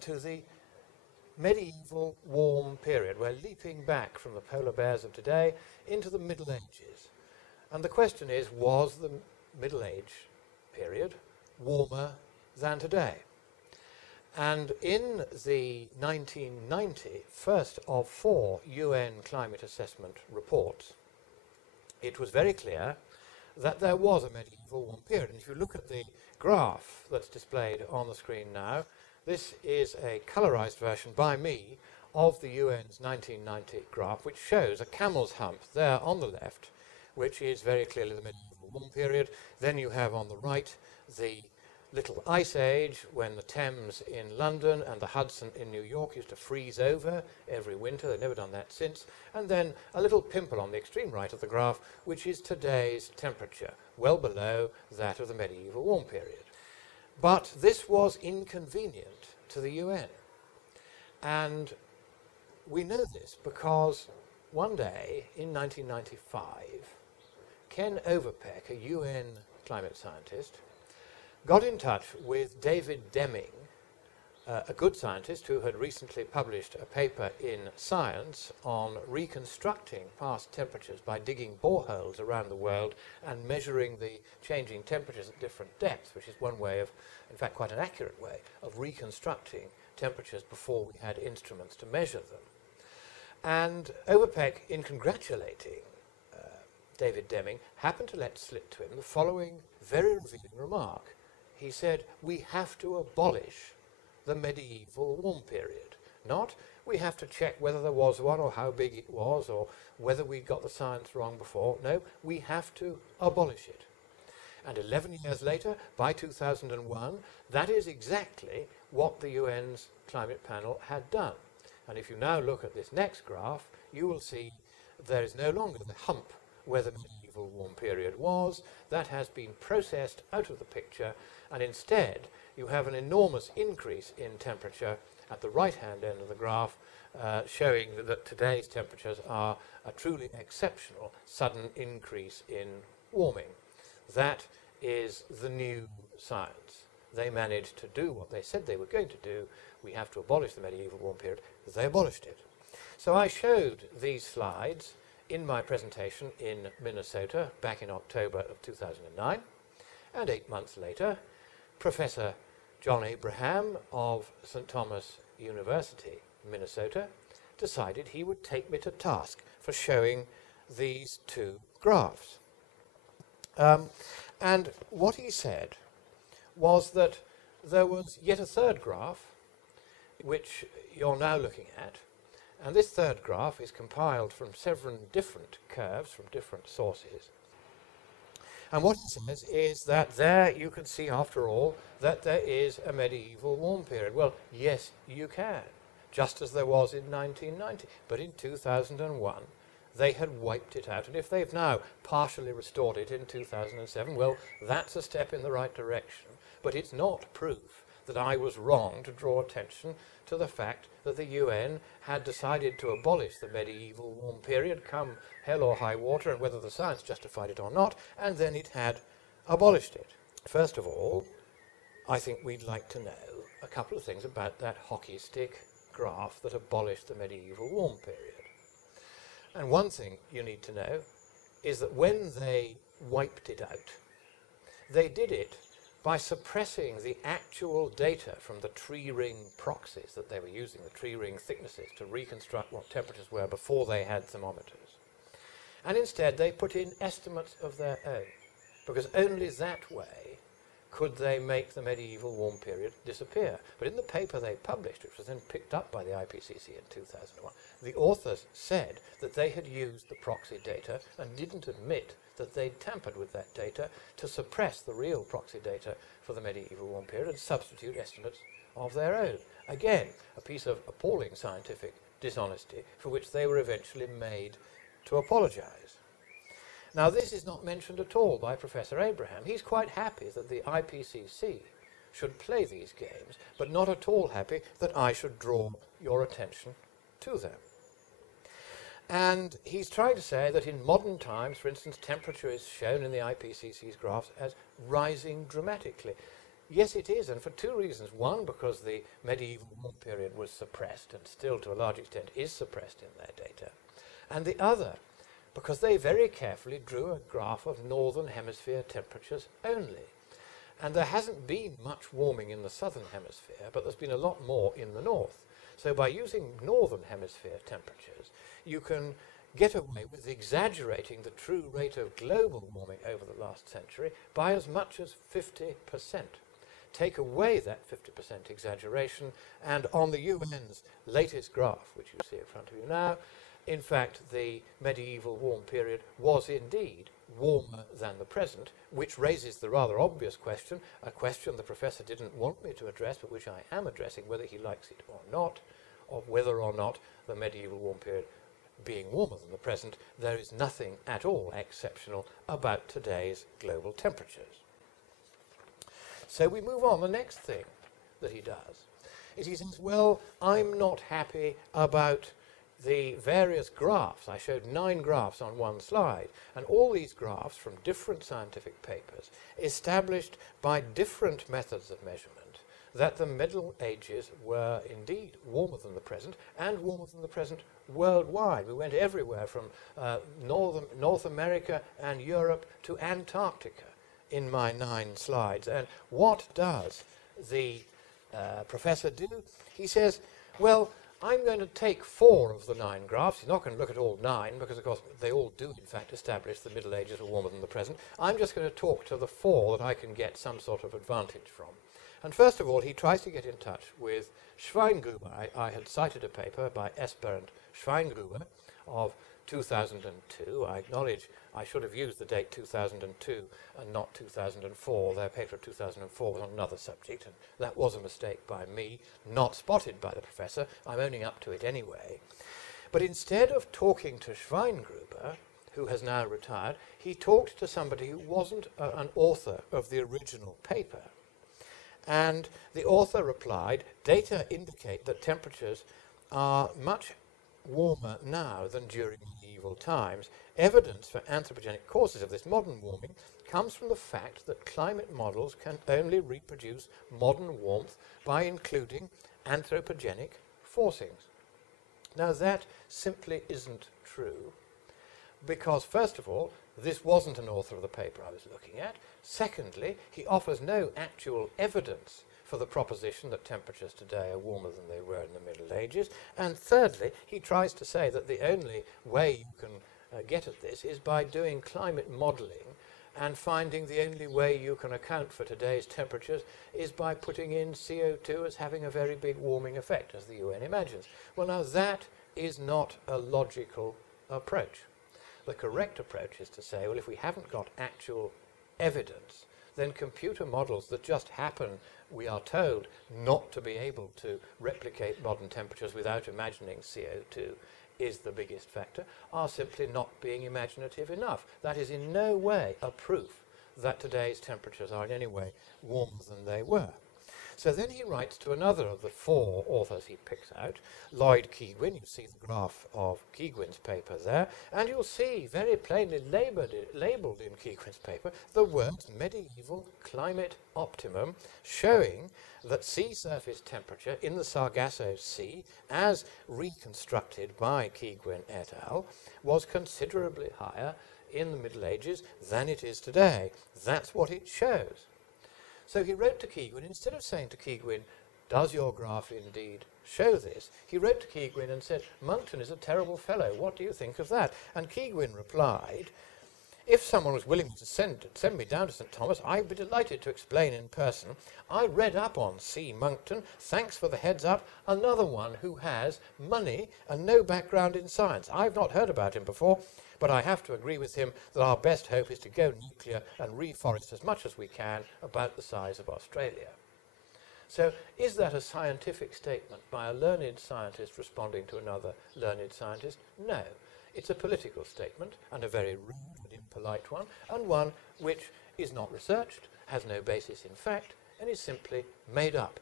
to the medieval warm period. We're leaping back from the polar bears of today into the Middle Ages. And the question is, was the Middle Age period warmer than today? And in the 1990 first of 4 UN climate assessment reports, it was very clear that there was a medieval warm period. And if you look at the graph that's displayed on the screen now, this is a colorized version by me of the UN's 1990 graph, which shows a camel's hump there on the left, which is very clearly the medieval warm period. Then you have on the right the little ice age, when the Thames in London and the Hudson in New York used to freeze over every winter. They've never done that since. And then a little pimple on the extreme right of the graph, which is today's temperature, well below that of the medieval warm period. But this was inconvenient to the UN. And we know this because one day in 1995, Ken Overpeck, a UN climate scientist, got in touch with David Deming, a good scientist who had recently published a paper in Science on reconstructing past temperatures by digging boreholes around the world and measuring the changing temperatures at different depths, which is one way of, in fact, quite an accurate way of reconstructing temperatures before we had instruments to measure them. And Overpeck, in congratulating David Deming, happened to let slip to him the following very revealing remark. He said, we have to abolish the medieval warm period. Not, we have to check whether there was one or how big it was or whether we got the science wrong before. No, we have to abolish it. And 11 years later, by 2001, that is exactly what the UN's climate panel had done. And if you now look at this next graph, you will see there is no longer the hump where the medieval warm period was. That has been processed out of the picture, and instead you have an enormous increase in temperature at the right-hand end of the graph, showing that today's temperatures are a truly exceptional sudden increase in warming. That is the new science. They managed to do what they said they were going to do. We have to abolish the medieval warm period. They abolished it. So I showed these slides in my presentation in Minnesota back in October of 2009, and 8 months later, Professor John Abraham of St. Thomas University, Minnesota, decided he would take me to task for showing these two graphs. And what he said was that there was yet a third graph, which you're now looking at, and this third graph is compiled from several different curves from different sources. And what it says is that there you can see, after all, that there is a medieval warm period. Well, yes, you can, just as there was in 1990. But in 2001, they had wiped it out. And if they've now partially restored it in 2007, well, that's a step in the right direction. But it's not proof that I was wrong to draw attention to the fact that the UN had decided to abolish the medieval warm period, come hell or high water, and whether the science justified it or not, and then it had abolished it. First of all, I think we'd like to know a couple of things about that hockey stick graph that abolished the medieval warm period. And one thing you need to know is that when they wiped it out, they did it by suppressing the actual data from the tree ring proxies that they were using, the tree ring thicknesses, to reconstruct what temperatures were before they had thermometers. And instead they put in estimates of their own, because only that way could they make the medieval warm period disappear. But in the paper they published, which was then picked up by the IPCC in 2001, the authors said that they had used the proxy data and didn't admit that they'd tampered with that data to suppress the real proxy data for the medieval warm period and substitute estimates of their own. Again, a piece of appalling scientific dishonesty for which they were eventually made to apologize. Now, this is not mentioned at all by Professor Abraham. He's quite happy that the IPCC should play these games, but not at all happy that I should draw your attention to them. And he's trying to say that in modern times, for instance, temperature is shown in the IPCC's graphs as rising dramatically. Yes, it is, and for two reasons. One, because the medieval warm period was suppressed, and still to a large extent is suppressed in their data. And the other, because they very carefully drew a graph of northern hemisphere temperatures only. And there hasn't been much warming in the southern hemisphere, but there's been a lot more in the north. So by using northern hemisphere temperatures, you can get away with exaggerating the true rate of global warming over the last century by as much as 50%. Take away that 50% exaggeration, and on the UN's latest graph, which you see in front of you now, in fact, the medieval warm period was indeed warmer than the present, which raises the rather obvious question, a question the professor didn't want me to address, but which I am addressing, whether he likes it or not, of whether or not the medieval warm period being warmer than the present, there is nothing at all exceptional about today's global temperatures. So we move on. The next thing that he does is he says, well, I'm not happy about the various graphs. I showed 9 graphs on one slide, and all these graphs from different scientific papers established by different methods of measurement that the Middle Ages were indeed warmer than the present, and warmer than the present worldwide. We went everywhere from North America and Europe to Antarctica in my 9 slides. And what does the professor do? He says, well, I'm going to take 4 of the 9 graphs. He's not going to look at all 9, because of course they all do in fact establish the Middle Ages were warmer than the present. I'm just going to talk to the 4 that I can get some sort of advantage from. And first of all, he tries to get in touch with Schweingruber. I had cited a paper by Esper and Schweingruber of 2002. I acknowledge I should have used the date 2002 and not 2004. Their paper of 2004 was on another subject, and that was a mistake by me, not spotted by the professor. I'm owning up to it anyway. But instead of talking to Schweingruber, who has now retired, he talked to somebody who wasn't an author of the original paper. And the author replied, data indicate that temperatures are much warmer now than during medieval times. Evidence for anthropogenic causes of this modern warming comes from the fact that climate models can only reproduce modern warmth by including anthropogenic forcings. Now that simply isn't true, because first of all, this wasn't an author of the paper I was looking at. Secondly, he offers no actual evidence for the proposition that temperatures today are warmer than they were in the Middle Ages. And thirdly, he tries to say that the only way you can get at this is by doing climate modelling and finding the only way you can account for today's temperatures is by putting in CO2 as having a very big warming effect, as the UN imagines. Well, now that is not a logical approach. The correct approach is to say, well, if we haven't got actual evidence, then computer models that just happen, we are told, not to be able to replicate modern temperatures without imagining CO2 is the biggest factor, are simply not being imaginative enough. That is in no way a proof that today's temperatures are in any way warmer than they were. So then he writes to another of the 4 authors he picks out, Lloyd Keigwin. You see the graph of Keigwin's paper there, and you'll see very plainly labelled in Keigwin's paper the words medieval climate optimum, showing that sea surface temperature in the Sargasso Sea, as reconstructed by Keigwin et al., was considerably higher in the Middle Ages than it is today. That's what it shows. So he wrote to Keigwin, instead of saying to Keigwin, does your graph indeed show this? He wrote to Keigwin and said, Monckton is a terrible fellow. What do you think of that? And Keigwin replied, if someone was willing to send me down to St. Thomas, I'd be delighted to explain in person. I read up on C. Monckton. Thanks for the heads up. Another one who has money and no background in science. I've not heard about him before, but I have to agree with him that our best hope is to go nuclear and reforest as much as we can about the size of Australia. So is that a scientific statement by a learned scientist responding to another learned scientist? No. It's a political statement, and a very rude and impolite one, and one which is not researched, has no basis in fact, and is simply made up.